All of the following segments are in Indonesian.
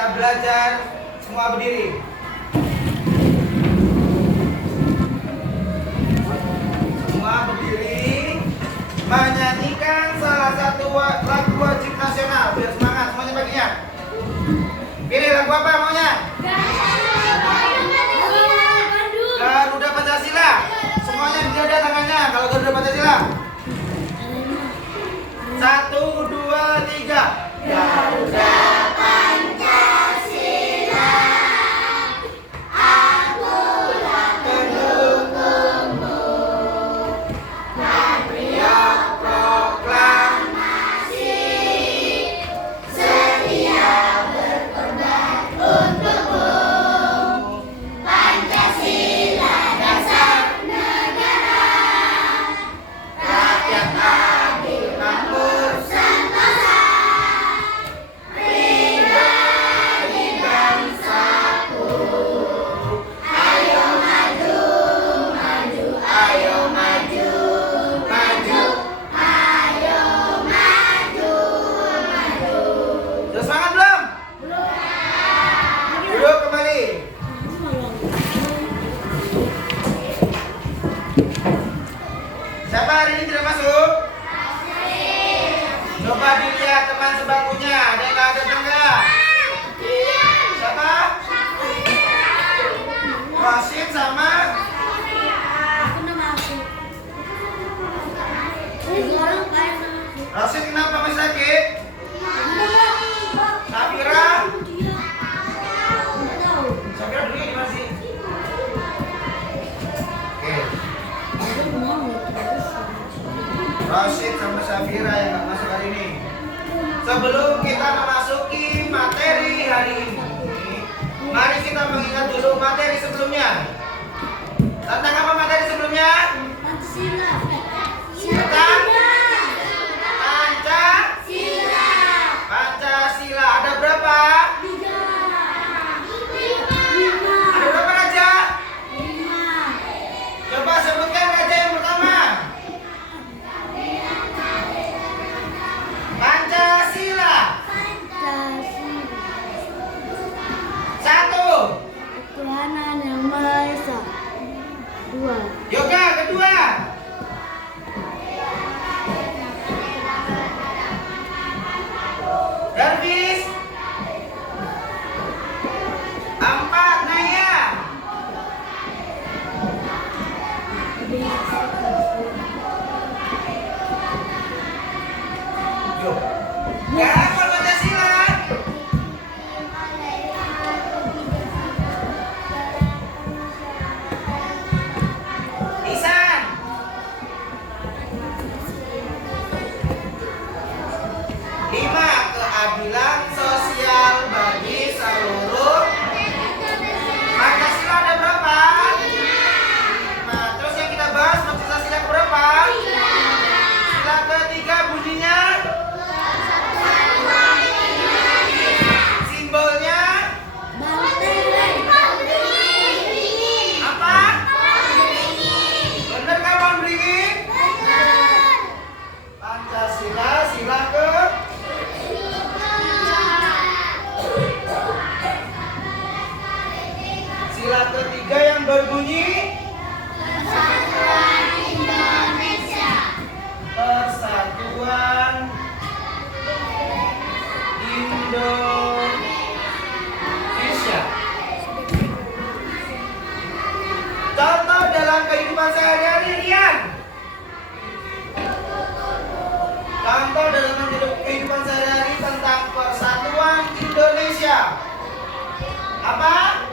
kita belajar semua berdiri. Semua berdiri menyanyikan salah satu lagu wajib nasional. Biar semangat semuanya baginya. Pilih lagu apa maunya? Garuda Pancasila. Semuanya dada tangannya kalau Garuda Pancasila. 1, 2, 3. Garuda Pancasila, akulah pendukungmu, patriot proklamasi, setia berkorban untukmu. Pancasila dasar negara, rakyat adil makmur sentosa. Siapa hari ini tidak masuk? Coba dilihat teman sebangkunya, ada yang nggak ada enggak? Siapa? Rosin sama? Rosin kenapa masih sakit? Safira? Safira dulu di mana sih? Oke. Rosid sama Safira yang nggak masuk hari ini. Sebelum kita memasuki materi hari ini, mari kita mengingat dulu materi sebelumnya. Tentang apa materi sebelumnya? Pancasila. Tentang Pancasila. Ada berapa? 3. Ada berapa raja? 5. Coba sebutkan raja yang pertama. Pancasila. 1. Ketuhanan yang Maha Esa. 2. Yoga kedua. Darwis. 4. Naya. Yo. Gak hafal Pancasila. Isan. 5. Keadilan sosial bagi seluruh. Pancasila ada berapa? 5. Terus yang kita bahas Pancasila berapa? Sila ketiga bunyinya? Simbolnya? Apa? Bener kan pohon beringin? Pancasila sila ke? Sila ketiga yang berbunyi? Persatuan Indonesia. Persatuan Indonesia. Contoh dalam kehidupan sehari-hari, Rian. Contoh dalam kehidupan sehari-hari tentang persatuan Indonesia. Apa?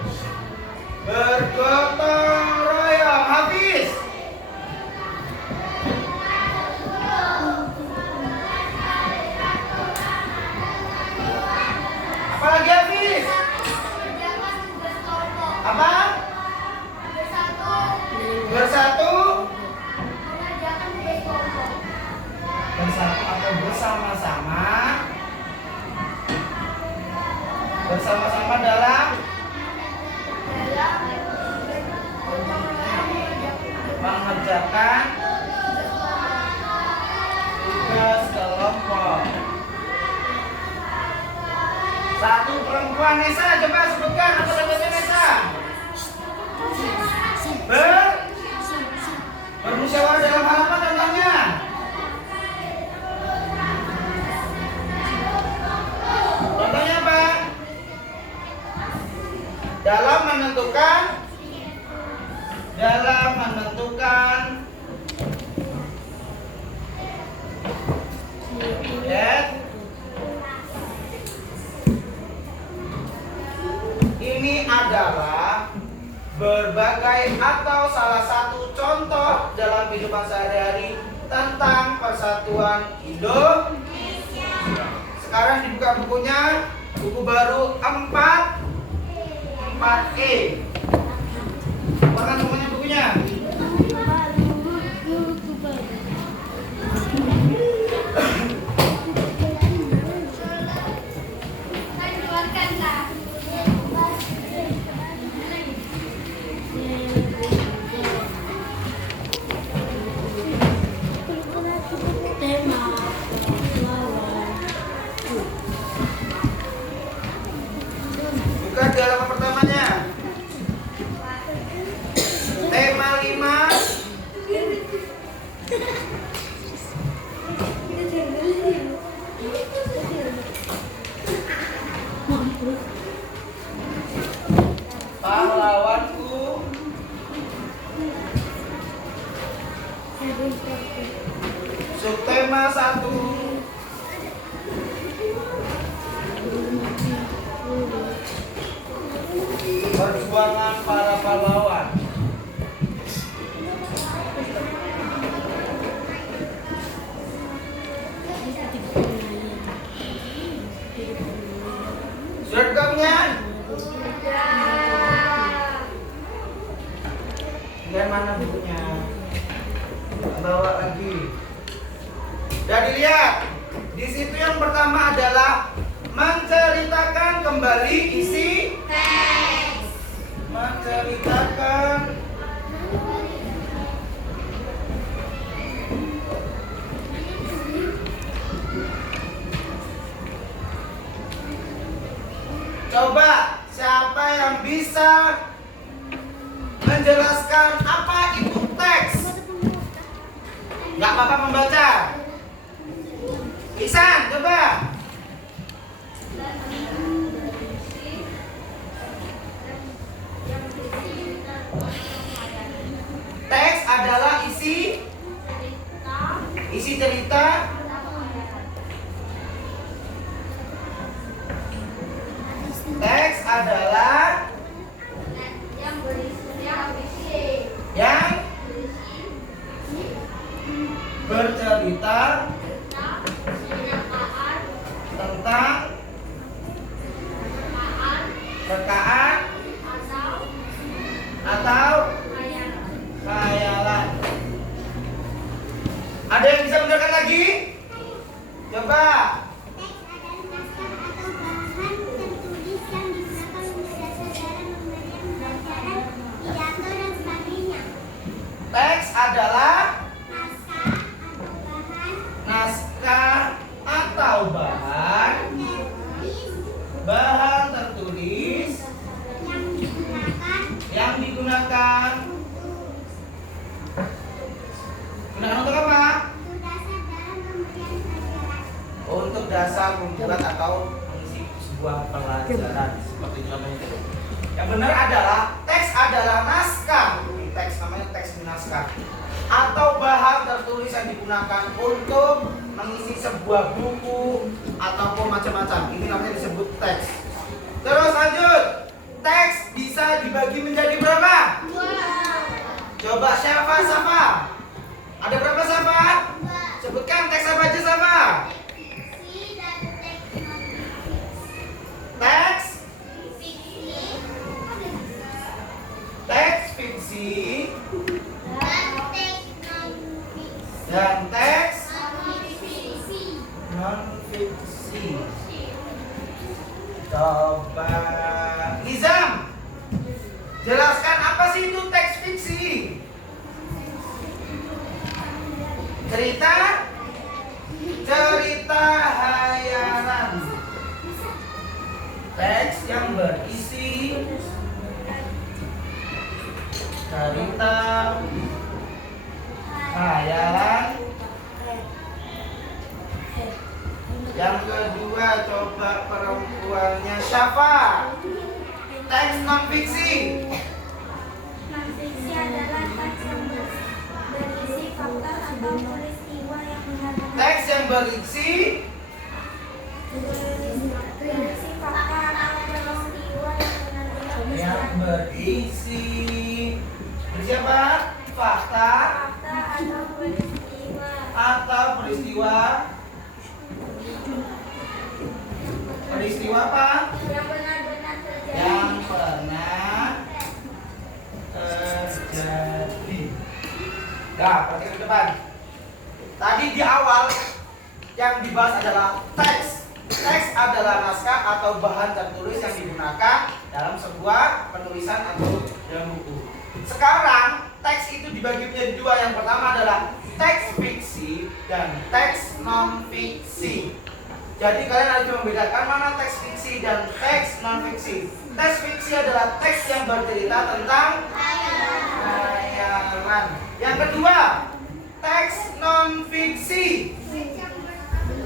Bergotong royong. Hafiz. Apalagi Hafiz? Apa? Bersatu. Bersatu atau bersama-sama. Bersama-sama dalam mengerjakan tugas kelompok. 1 perempuan. Nesa, coba sebutkan apa contohnya Nesa? Bermusyawarah dalam hal apa contohnya? Contohnya apa? Dalam menentukan ya. Ini adalah berbagai atau salah satu contoh dalam kehidupan sehari-hari tentang persatuan Indonesia. Sekarang dibuka bukunya, buku baru 4E. Bukan semuanya bukunya. Buka di halaman pertamanya. Tema 5. Pahlawanku. Subtema 1. Perjuangan para pahlawan. Sudah bukunya? Yang mana bukunya? Bawa lagi. Sudah dilihat? Di situ yang pertama adalah menceritakan kembali isi teks. Menceritakan coba siapa yang bisa menjelaskan apa itu teks? Nggak apa-apa membaca. Ihsan, coba. Teks adalah isi cerita. Teks adalah yang bercerita tentang rekaan atau khayalan. Ada yang bisa benerkan lagi? Coba. Teks adalah naskah atau bahan tertulis yang digunakan untuk apa? Untuk dasar membuat atau mengisi sebuah pelajaran. Seperti itu namanya. Yang benar adalah teks adalah naskah. Teks namanya teks naskah atau bahan tertulis yang digunakan untuk mengisi sebuah buku ataupun macam-macam. Ini namanya disebut teks. Terus lanjut. Teks bisa dibagi menjadi berapa? 2. Coba siapa? Ada berapa siapa? Sebutkan teks apa aja siapa? Teks fiksi dan teks non-fiksi. Coba Nizam, jelaskan apa sih itu teks fiksi? Cerita hayalan. Teks berisi cerita khayalan. Yang kedua, coba perempuannya siapa? Teks non fiksi. Non-fiksi adalah teks yang berisi fakta atau peristiwa yang benar-benar Teks yang berisi fakta atau peristiwa yang benar-benar berisi apa? Fakta atau peristiwa apa? yang benar-benar terjadi. Yang pernah terjadi. Nah, perhatikan ke depan. Tadi di awal yang dibahas adalah teks. Teks adalah naskah atau bahan tertulis yang digunakan dalam sebuah penulisan atau dalam buku. Sekarang teks itu dibagi menjadi dua. Yang pertama adalah teks fiksi dan teks non fiksi. Jadi kalian harus membedakan mana teks fiksi dan teks non fiksi. Teks fiksi adalah teks yang bercerita tentang khayalan. Yang kedua, teks non fiksi.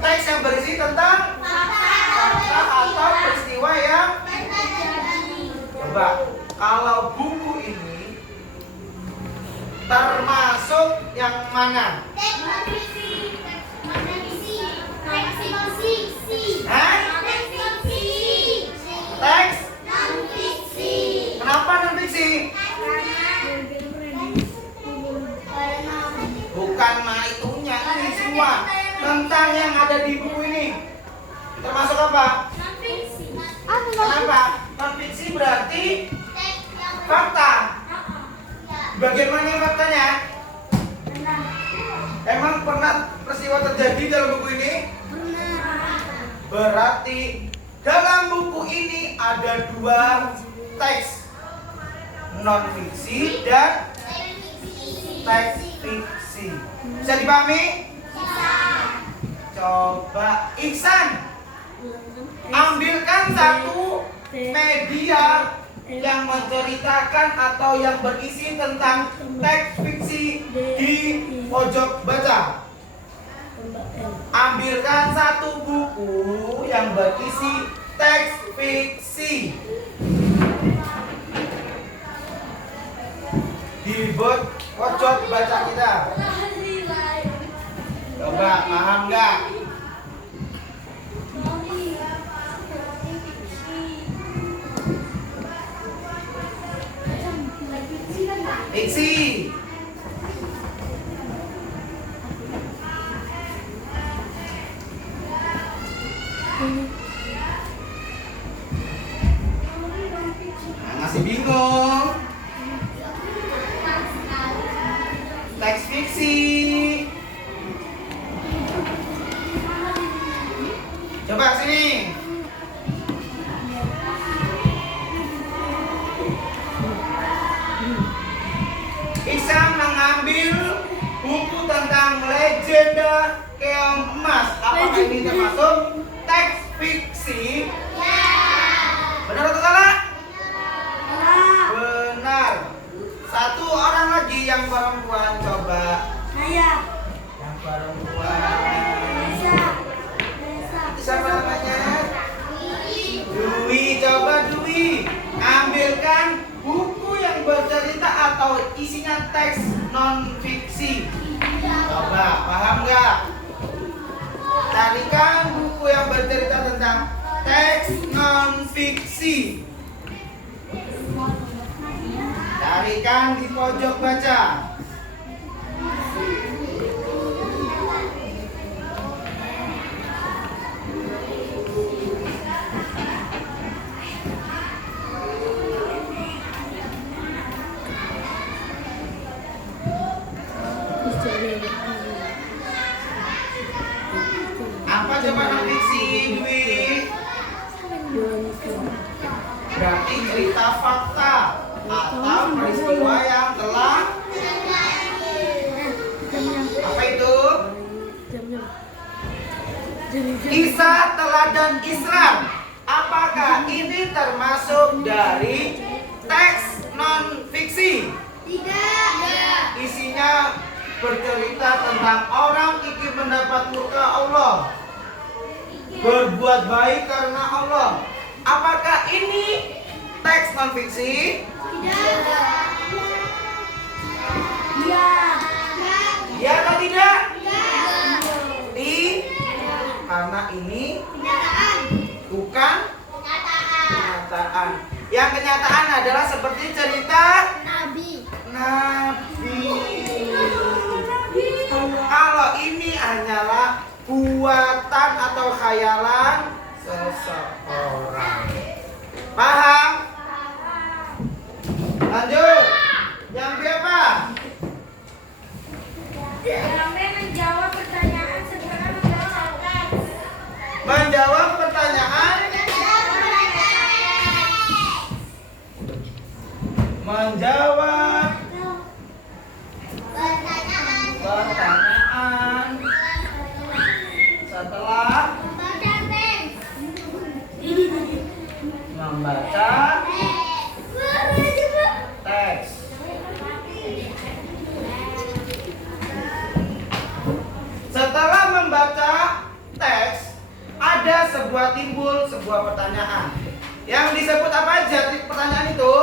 Teks yang berisi tentang fakta atau peristiwa yang coba. Kalau buku ini termasuk yang mana? Hah? Teks? Kenapa non fiksi? Bukan itunya, ini semua tentang yang ada di buku ini. Termasuk apa? Kenapa? Non fiksi berarti fakta. Bagaimana faktanya? Emang pernah peristiwa terjadi dalam buku ini? Berarti dalam buku ini ada dua teks, non fiksi dan teks fiksi. Bisa dipahami? Coba Iksan, ambilkan satu media yang menceritakan atau yang berisi tentang teks fiksi di pojok baca. Ambilkan satu buku yang berisi teks fiksi di pojok baca kita. Coba paham nggak? Fiksi. Masih bingung? Teks fiksi. Coba sini. Iksan mengambil buku tentang legenda keong emas. Apakah ini termasuk teks fiksi? Benar atau salah? Benar. Satu orang lagi yang perempuan, coba. Yang perempuan. Siapa namanya? Dwi. Coba Dwi, ambilkan buku yang bercerita atau isinya teks non fiksi. Coba, paham nggak? Carikan buku yang bercerita tentang teks non fiksi. Carikan di pojok baca. Apa coba non fiksi, Dwi? Berarti cerita fakta atau peristiwa yang telah apa itu? Kisah teladan Islam. Apa apakah ini termasuk dari teks non-fiksi? Tidak. Isinya bercerita tentang orang ingin mendapat murka Allah, berbuat baik karena Allah. Apakah ini teks non-fiksi? Tidak. Ya. Ya atau tidak? Tidak. Karena ini Kenyataan. bukan kenyataan. Yang kenyataan adalah seperti cerita Nabi. Nabi. Kalau ini hanyalah buatan atau khayalan seseorang. Paham? Lanjut. Yang berapa? Sampai menjawab pertanyaan setelah membaca teks. Menjawab pertanyaan. Menjawab pertanyaan setelah membaca teks. Setelah membaca teks, ada timbul sebuah pertanyaan. Yang disebut apa aja pertanyaan itu?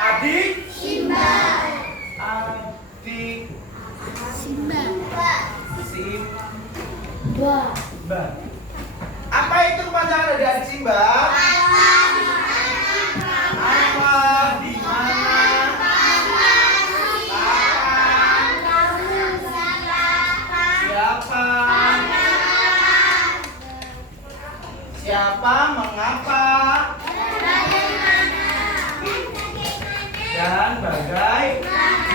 Adik. Simba. Adik. Simba. Simba. Apa itu kepanjangan dari adik Simba? Apa? Di mana? Siapa? Siapa? Mengapa? Dan bagaimana?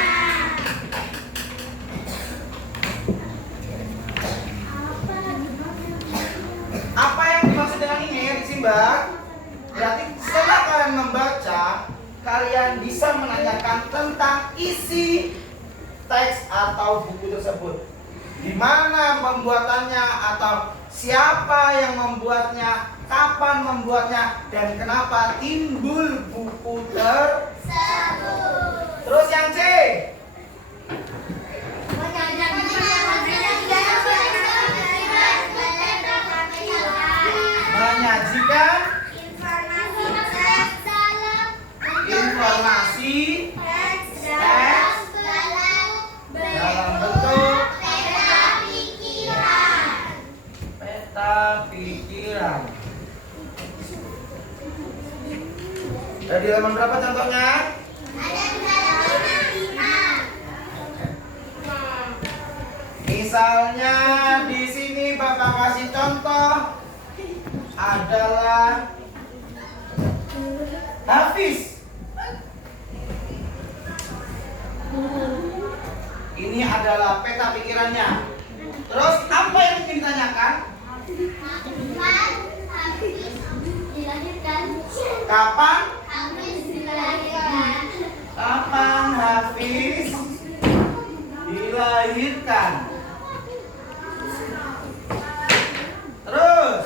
Apa yang dimaksud dengan ini, adik Simba? Berarti setelah kalian membaca, kalian bisa menanyakan tentang isi teks atau buku tersebut. Di mana pembuatannya atau siapa yang membuatnya, kapan membuatnya, dan kenapa timbul buku tersebut. Terus yang C. Menyajikan informasi teks dalam bentuk peta pikiran. Dari halaman berapa contohnya? Misalnya di sini Bapak kasih contoh adalah Hafiz. Ini adalah peta pikirannya. Terus apa yang ingin ditanyakan? Kapan? Kapan Hafiz dilahirkan? Terus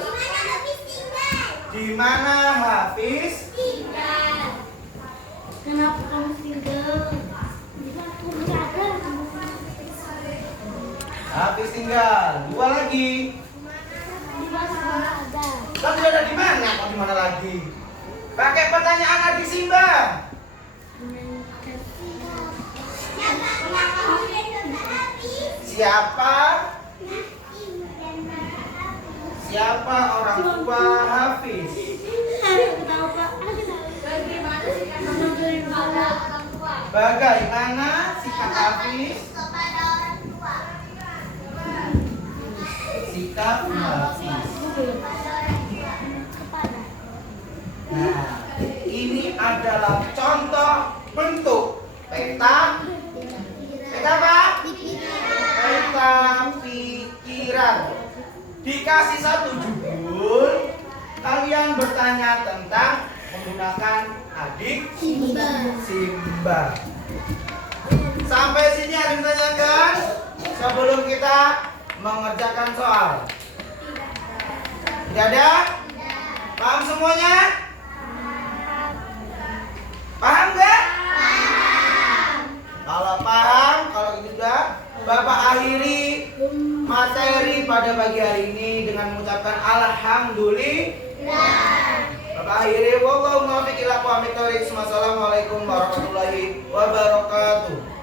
di mana Hafiz? Kenapa kamu tinggal? Hafiz tinggal. Dua lagi. Kan sudah ada di mana? Kok di mana lagi? Pakai pertanyaan adik Simba. Siapa? Siapa orang tua Hafiz? Bagaimana sikap Hafiz? Sikap Hafiz. Nah, ini adalah contoh bentuk peta. Peta apa? Peta pikiran. Dikasih satu judul, kalian bertanya tentang menggunakan adik Simba. Sampai sini ada yang ditanyakan sebelum kita mengerjakan soal? Tidak ada? Paham Paham semuanya? Paham nggak? Kalau paham, kalau gitu sudah, Bapak akhiri materi pada pagi hari ini dengan mengucapkan alhamdulillah. Bapak akhiri, wallahu muwaffiq ila aqwamit thoriq. Wassalamualaikum warahmatullahi wabarakatuh.